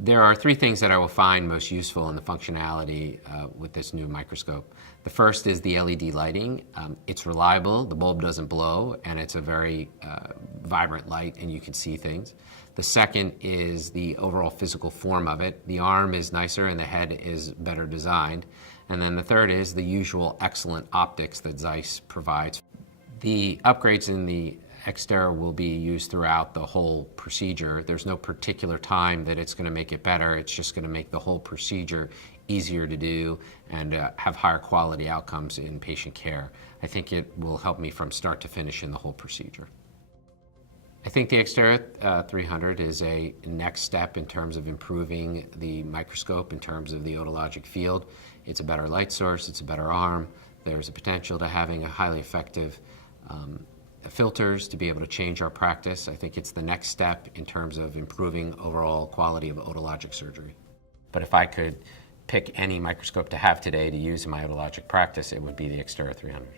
There are three things that I will find most useful in the functionality with this new microscope. The first is the LED lighting. It's reliable, the bulb doesn't blow, and it's a very vibrant light and you can see things. The second is the overall physical form of it. The arm is nicer and the head is better designed. And then the third is the usual excellent optics that ZEISS provides. The upgrades in the EXTARO will be used throughout the whole procedure. There's no particular time that it's going to make it better. It's just going to make the whole procedure easier to do and have higher quality outcomes in patient care. I think it will help me from start to finish in the whole procedure. I think the EXTARO 300 is a next step in terms of improving the microscope in terms of the otologic field. It's a better light source, it's a better arm. There's a potential to having a highly effective filters to be able to change our practice. I think it's the next step in terms of improving overall quality of otologic surgery. But if I could pick any microscope to have today to use in my otologic practice, it would be the EXTARO 300.